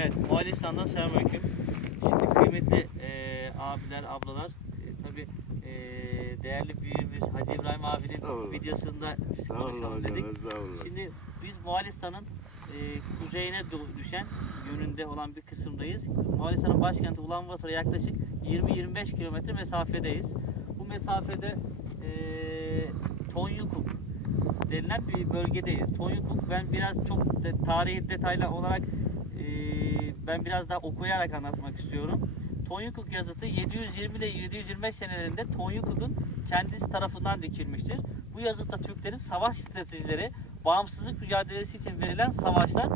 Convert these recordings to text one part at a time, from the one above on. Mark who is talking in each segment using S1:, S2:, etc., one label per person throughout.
S1: Evet, Moğolistan'dan selamünaleyküm. Şimdi kıymetli e, abiler, ablalar, e, tabii e, değerli büyüğümüz Hacı İbrahim abinin videosunda konuşalım dedik. Şimdi biz Moğolistan'ın e, kuzeyine düşen yönünde olan bir kısımdayız. Moğolistan'ın başkenti Ulan Bator'a yaklaşık 20-25 kilometre mesafedeyiz. Bu mesafede e, Tonyukuk denilen bir bölgedeyiz. Tonyukuk ben biraz çok de, tarihi detaylı olarak ben biraz daha okuyarak anlatmak istiyorum. Tonyukuk yazıtı 720 ile 725 senelerinde Tonyukuk'un kendisi tarafından dikilmiştir. Bu yazıtta Türklerin savaş stratejileri, bağımsızlık mücadelesi için verilen savaşlar,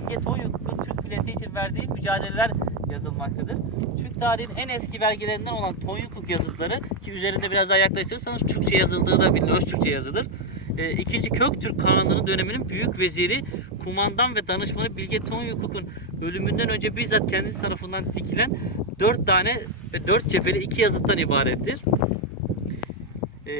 S1: Bilge Tonyukuk'un Türk milleti için verdiği mücadeleler yazılmaktadır. Türk tarihinin en eski belgelerinden olan Tonyukuk yazıtları ki üzerinde biraz daha yaklaştırırsanız Türkçe yazıldığı da bilin, öz Türkçe yazıdır. E, ikinci Köktürk Kağanlığı döneminin büyük veziri, kumandan ve danışmanı Bilge Tonyukuk'un ölümünden önce bizzat kendisi tarafından dikilen dört tane ve dört cepheli iki yazıttan ibarettir. E,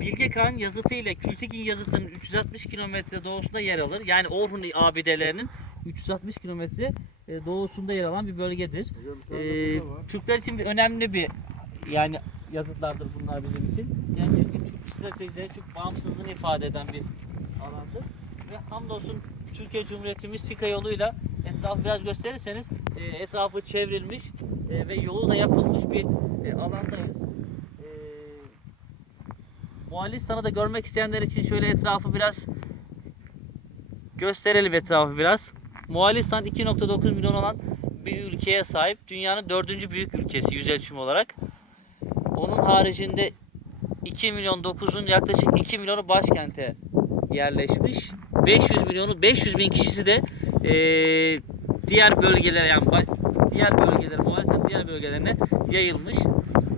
S1: Bilge Kağan yazıtı ile Kültigin yazıtının 360 kilometre doğusunda yer alır. Yani Orhun abidelerinin 360 kilometre e, doğusunda yer alan bir bölgedir.
S2: Hocam,
S1: Ee. Türkler için bir önemli bir yani yazıtlardır bunlar bizim için. Yani çünkü Türk stratejileri, Türk bağımsızlığını ifade eden bir alandır. Ve hamdolsun Türkiye Cumhuriyetimiz TİKA yoluyla etrafı biraz gösterirseniz e, etrafı çevrilmiş e, ve yolu da yapılmış bir e, alandayız. E, Moğolistan'ı da görmek isteyenler için şöyle etrafı biraz gösterelim etrafı biraz. Moğolistan 2.9 milyon olan bir ülkeye sahip. Dünyanın dördüncü büyük ülkesi yüz ölçümü olarak. Onun haricinde 2 milyon 9'un yaklaşık 2 milyonu başkente yerleşmiş. 500 milyonu 500 bin kişisi de eee, diğer bölgelere yani diğer bölgelere Moğolistan'ın diğer bölgelerine yayılmış.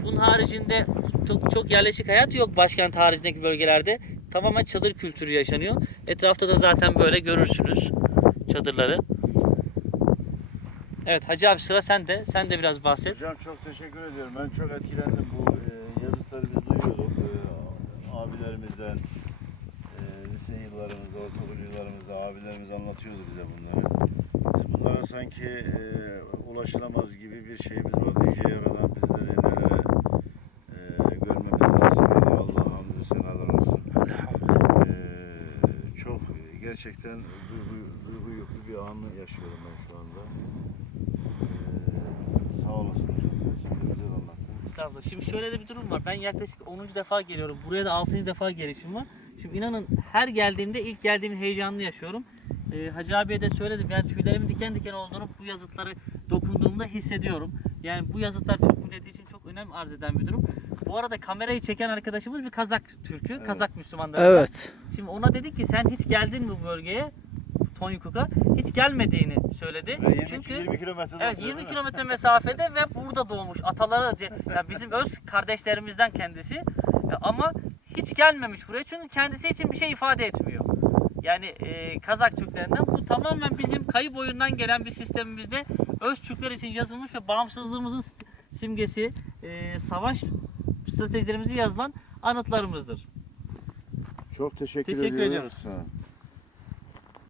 S1: Bunun haricinde çok çok yerleşik hayat yok başkent haricindeki bölgelerde. Tamamen çadır kültürü yaşanıyor. Etrafta da zaten böyle görürsünüz çadırları. Evet Hacı abi sıra sende. Sen de biraz bahset.
S2: Hocam çok teşekkür ediyorum. Ben çok etkilendim bu e, yazıtları biz duyuyorduk. E, abilerimizden, e, lise yıllarımızda, ortaokul yıllarımızda abilerimiz anlatıyordu bize bunları. Biz bunlara sanki e, ulaşılamaz gibi bir şeyimiz vardı. Yüce Yaradan bizleri nelere e, görmemizi nasip ediyor. Allah'a hamdü senalar olsun. E, çok gerçekten duygu, duygu yüklü bir anı yaşıyorum ben şu anda. E, sağ olasın. Sen güzel anlattın.
S1: Estağfurullah. Şimdi şöyle de bir durum var. Ben yaklaşık 10. defa geliyorum. Buraya da 6. defa gelişim var. Şimdi inanın her geldiğimde ilk geldiğim heyecanını yaşıyorum. Ee, Hacı abiye de söyledim. Yani tüylerimin diken diken olduğunu bu yazıtları dokunduğumda hissediyorum. Yani bu yazıtlar Türk milleti için çok önem arz eden bir durum. Bu arada kamerayı çeken arkadaşımız bir Kazak Türk'ü,
S2: Evet.
S1: Kazak Müslümanları.
S3: Evet.
S1: Şimdi ona dedik ki sen hiç geldin mi bu bölgeye? Tonyukuk'a hiç gelmediğini söyledi.
S2: Ve 20,
S1: Çünkü
S2: 20 kilometrede
S1: Evet
S2: oturuyor,
S1: 20
S2: değil mi?
S1: kilometre mesafede ve burada doğmuş. Ataları yani bizim öz kardeşlerimizden kendisi. E, Ama hiç gelmemiş buraya çünkü kendisi için bir şey ifade etmiyor. Yani e, Kazak Türklerinden bu tamamen bizim kayıp oyundan gelen bir sistemimizde öz Türkler için yazılmış ve bağımsızlığımızın simgesi, e, savaş stratejilerimizi yazılan anıtlarımızdır.
S2: Çok teşekkür,
S1: Teşekkür
S2: ediyoruz.
S1: ediyoruz.